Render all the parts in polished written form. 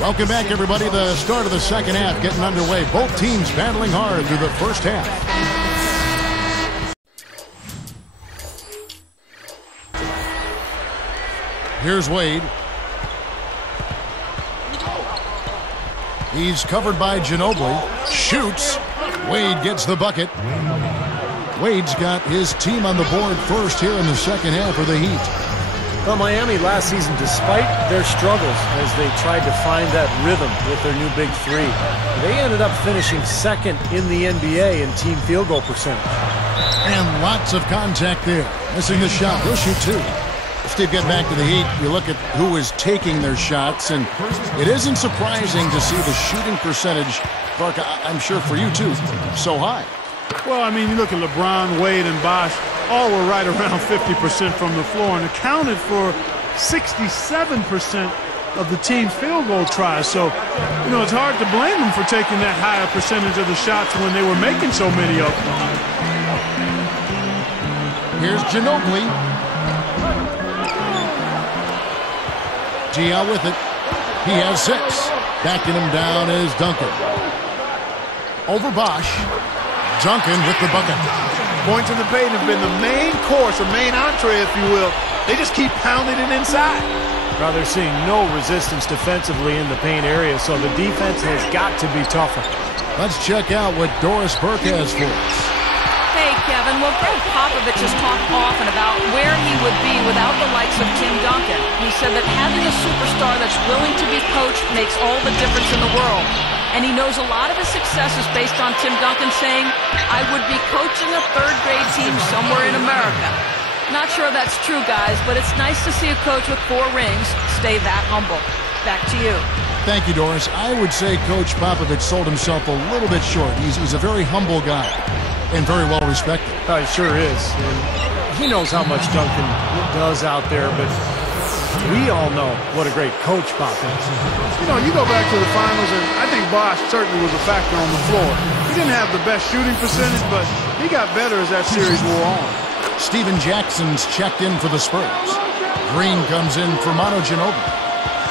Welcome back, everybody. The start of the second half getting underway. Both teams battling hard through the first half. Here's Wade. He's covered by Ginobili. Shoots. Wade gets the bucket. Wade's got his team on the board first here in the second half for the Heat. Well, Miami last season, despite their struggles as they tried to find that rhythm with their new big three, they ended up finishing second in the NBA in team field goal percentage. And lots of contact there. Missing the shot. He'll shoot two. Steve, getting back to the Heat, you look at who is taking their shots, and it isn't surprising to see the shooting percentage, Clark, I'm sure for you too, so high. Well, I mean, you look at LeBron, Wade, and Bosh, all were right around 50% from the floor and accounted for 67% of the team's field goal tries. So, you know, it's hard to blame them for taking that higher percentage of the shots when they were making so many of them. Here's Ginobili. Gia with it. He has 6. Backing him down is Duncan. Over Bosh. Duncan with the bucket. Points in the paint have been the main course, or main entree, if you will. They just keep pounding it inside. Well, they're seeing no resistance defensively in the paint area, so the defense has got to be tougher. Let's check out what Doris Burke has for us. Hey, Kevin. Well, Greg Popovich has talked often about where he would be without the likes of Tim Duncan. He said that having a superstar that's willing to be coached makes all the difference in the world. And he knows a lot of his success is based on Tim Duncan saying, I would be coaching a third-grade team somewhere in America. Not sure that's true, guys, but it's nice to see a coach with 4 rings stay that humble. Back to you. Thank you, Doris. I would say Coach Popovich sold himself a little bit short. He's a very humble guy and very well respected. Oh, he sure is. And he knows how much Duncan does out there, but we all know what a great coach Pop is. You know, you go back to the finals, and I think Bosh certainly was a factor on the floor. He didn't have the best shooting percentage, but he got better as that series wore on. Steven Jackson's checked in for the Spurs. Green comes in for Manu Ginobili.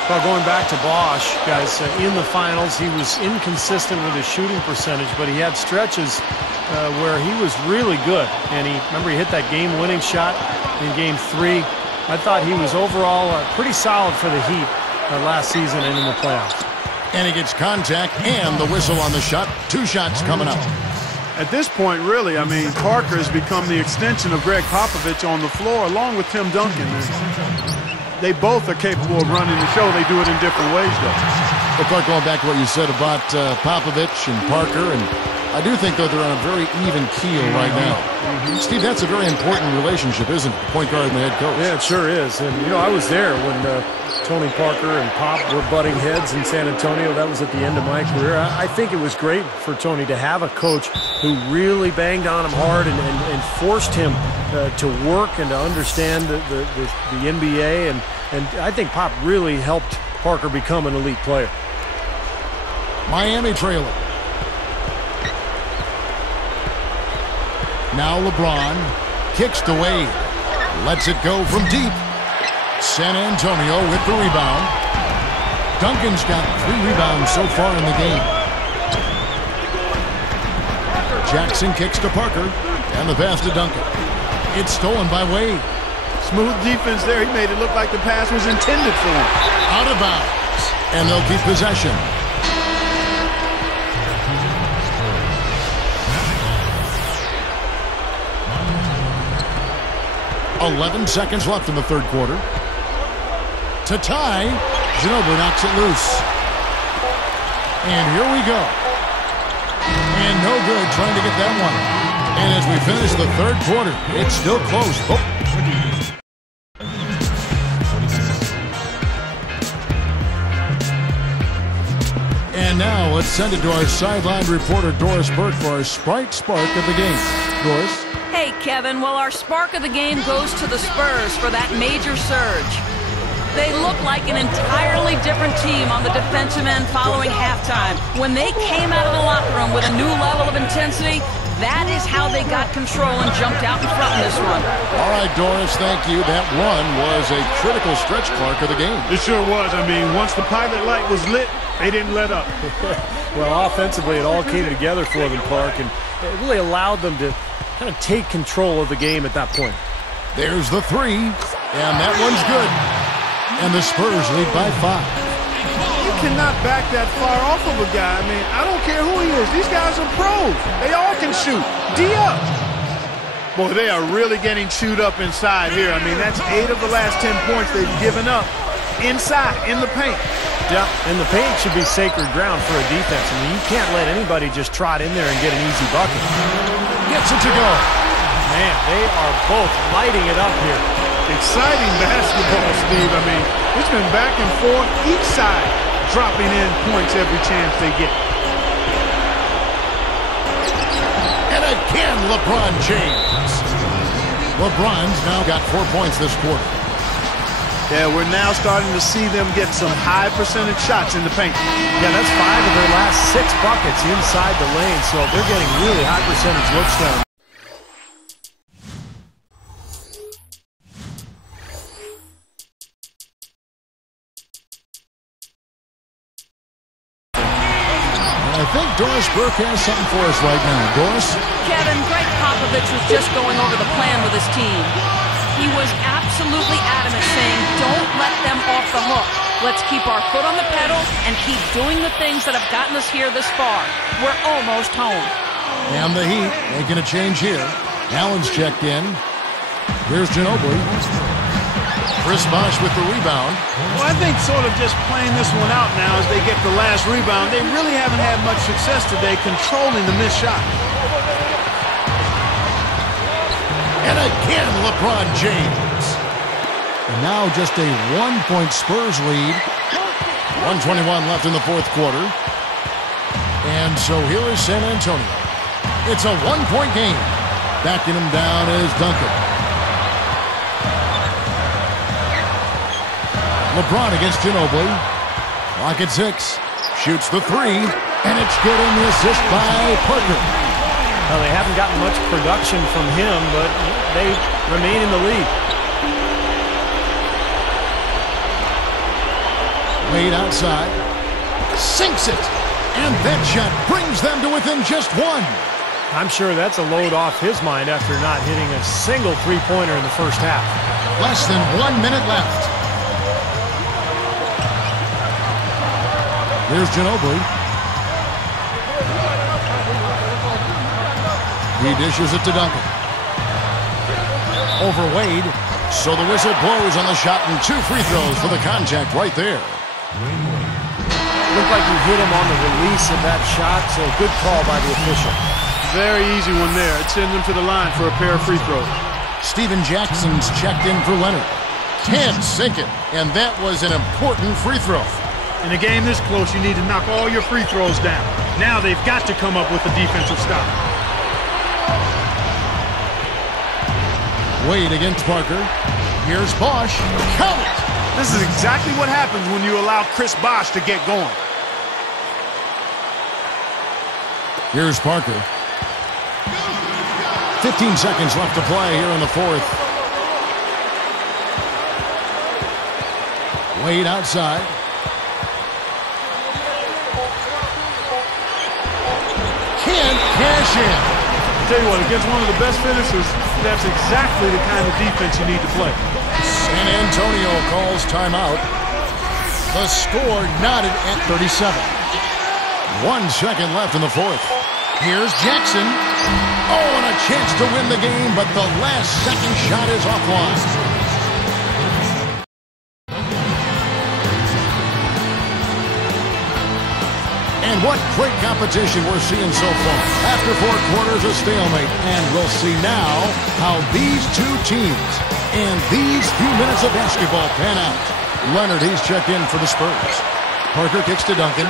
Well, going back to Bosh, guys, in the finals, he was inconsistent with his shooting percentage, but he had stretches where he was really good. And remember, he hit that game-winning shot in Game 3. I thought he was overall pretty solid for the Heat last season and in the playoffs. And he gets contact and the whistle on the shot. 2 shots coming up. At this point, really, I mean, Parker has become the extension of Greg Popovich on the floor, along with Tim Duncan. They both are capable of running the show. They do it in different ways, though. Well, Clark, going back to what you said about Popovich and Parker, and I do think, though, they're on a very even keel right now. Steve, that's a very important relationship, isn't it? Point guard and the head coach. Yeah, it sure is. And, you know, I was there when Tony Parker and Pop were butting heads in San Antonio. That was at the end of my career. I think it was great for Tony to have a coach who really banged on him hard and forced him to work and to understand the NBA. And I think Pop really helped Parker become an elite player. Miami trailing. Now LeBron kicks to Wade. Lets it go from deep. San Antonio with the rebound. Duncan's got 3 rebounds so far in the game. Jackson kicks to Parker. And the pass to Duncan. It's stolen by Wade. Smooth defense there. He made it look like the pass was intended for him. Out of bounds. And they'll keep possession. .11 seconds left in the third quarter. To tie, Ginobili knocks it loose. And here we go. And no good trying to get that one. And as we finish the third quarter, it's still close. Oh. And now let's send it to our sideline reporter, Doris Burke, for our Sprite Spark of the game. Doris? Hey, Kevin. Well, our spark of the game goes to the Spurs for that major surge. They look like an entirely different team on the defensive end following halftime. When they came out of the locker room with a new level of intensity, That is how they got control and jumped out in front in this one. All right, Doris, thank you. That run was a critical stretch, Clark, of the game. It sure was. I mean, once the pilot light was lit, they didn't let up. Well, offensively, it all came together for them, Clark, and it really allowed them to kind of take control of the game at that point. There's the three, and that one's good. And the Spurs lead by 5. You cannot back that far off of a guy. I mean, I don't care who he is. These guys are pros. They all can shoot. D up. Boy, they are really getting chewed up inside here. I mean, that's 8 of the last 10 points they've given up inside, in the paint. Yeah, and the paint should be sacred ground for a defense. I mean, you can't let anybody just trot in there and get an easy bucket. Gets it to go. Man, they are both lighting it up here. Exciting basketball, Steve. I mean, it's been back and forth, each side dropping in points every chance they get. And again, LeBron James. LeBron's now got 4 points this quarter. Yeah, we're now starting to see them get some high percentage shots in the paint. Yeah, that's 5 of their last 6 buckets inside the lane, so they're getting really high percentage looks down. I think Doris Burke has something for us right now. Doris? Kevin, Greg Popovich was just going over the plan with his team. He was absolutely adamant, saying, don't let them off the hook. Let's keep our foot on the pedal and keep doing the things that have gotten us here this far. We're almost home. And the Heat making a change here. Allen's checked in. Here's Ginobili. Chris Bosh with the rebound. Well, I think sort of just playing this one out now as they get the last rebound. They really haven't had much success today controlling the missed shot. And again, LeBron James. And now just a 1-point Spurs lead. 1:21 left in the fourth quarter. And so here is San Antonio. It's a 1-point game. Backing him down is Duncan. LeBron against Ginobili. Clock at 6. Shoots the 3. And it's good in the assist by Parker. Well, they haven't gotten much production from him, but they remain in the lead. Wade outside. Sinks it. And that shot brings them to within just 1. I'm sure that's a load off his mind after not hitting a single three-pointer in the first half. Less than 1 minute left. Here's Ginobili. He dishes it to Duncan. Over Wade. So the whistle blows on the shot and 2 free throws for the contact right there. Looked like he hit him on the release of that shot, so good call by the official. Very easy one there. It sends them to the line for a pair of free throws. Steven Jackson's checked in for Leonard. Can't sink it. And that was an important free throw. In a game this close, you need to knock all your free throws down. Now they've got to come up with a defensive stop. Wade against Parker. Here's Bosh. Count it! This is exactly what happens when you allow Chris Bosh to get going. Here's Parker. 15 seconds left to play here in the fourth. Wade outside. Can't cash in. Tell you what, against one of the best finishers, that's exactly the kind of defense you need to play. San Antonio calls timeout. The score knotted at 37. 1 second left in the fourth. Here's Jackson. Oh, and a chance to win the game, but the last second shot is offline. And what great competition we're seeing so far. After 4 quarters, a stalemate. And we'll see now how these two teams and these few minutes of basketball pan out. Leonard, he's checked in for the Spurs. Parker kicks to Duncan.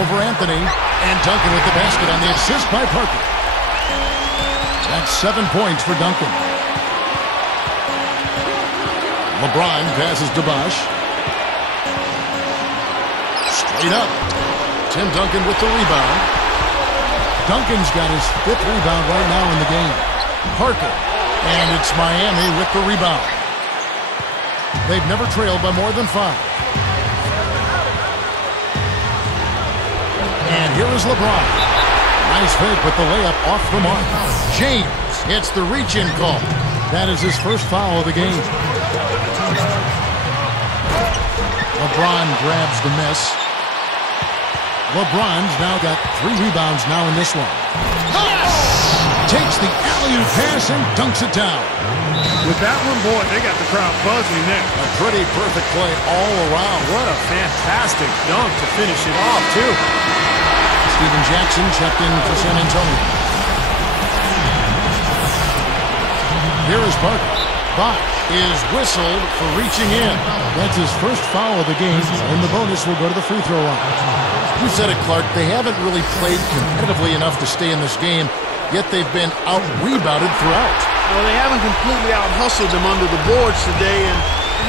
Over Anthony. And Duncan with the basket on the assist by Parker. That's 7 points for Duncan. LeBron passes to Bosh. Straight up. Tim Duncan with the rebound. Duncan's got his 5th rebound right now in the game. Parker. And it's Miami with the rebound. They've never trailed by more than 5. And here is LeBron. Nice fake with the layup off the mark. James hits the reach-in call. That is his first foul of the game. LeBron grabs the miss. LeBron's now got 3 rebounds now in this one. Takes the alley-oop pass and dunks it down. With that one, boy, they got the crowd buzzing there. A pretty perfect play all around. What a fantastic dunk to finish it off, too. Steven Jackson checked in for San Antonio. Here is Parker. Bosch is whistled for reaching in. That's his first foul of the game, and the bonus will go to the free throw line. You said it, Clark. They haven't really played competitively enough to stay in this game, yet they've been out-rebounded throughout. Well, they haven't completely out-hustled them under the boards today, and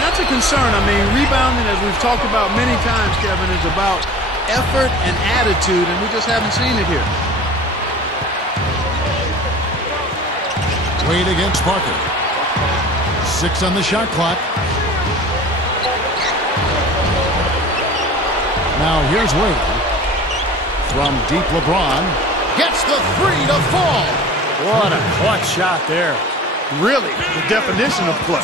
that's a concern. I mean, rebounding, as we've talked about many times, Kevin, is about effort and attitude, and we just haven't seen it here. Wade against Parker. 6 on the shot clock. Now here's Wade. From deep, LeBron gets the 3 to fall. What a clutch shot there. Really, the definition of clutch.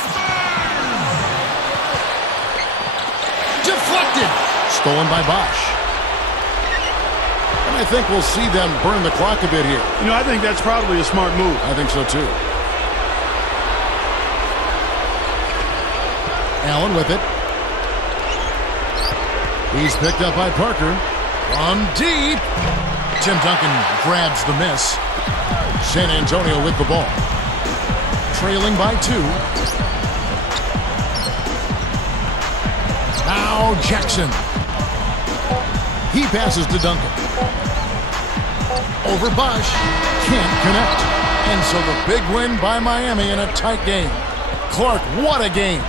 Deflected. Stolen by Bosch. And I think we'll see them burn the clock a bit here. You know, I think that's probably a smart move. I think so, too. Allen with it. He's picked up by Parker. From deep. Tim Duncan grabs the miss. San Antonio with the ball. Trailing by 2. Now Jackson. He passes to Duncan. Over Bosch. Can't connect. And so the big win by Miami in a tight game. Clark, what a game.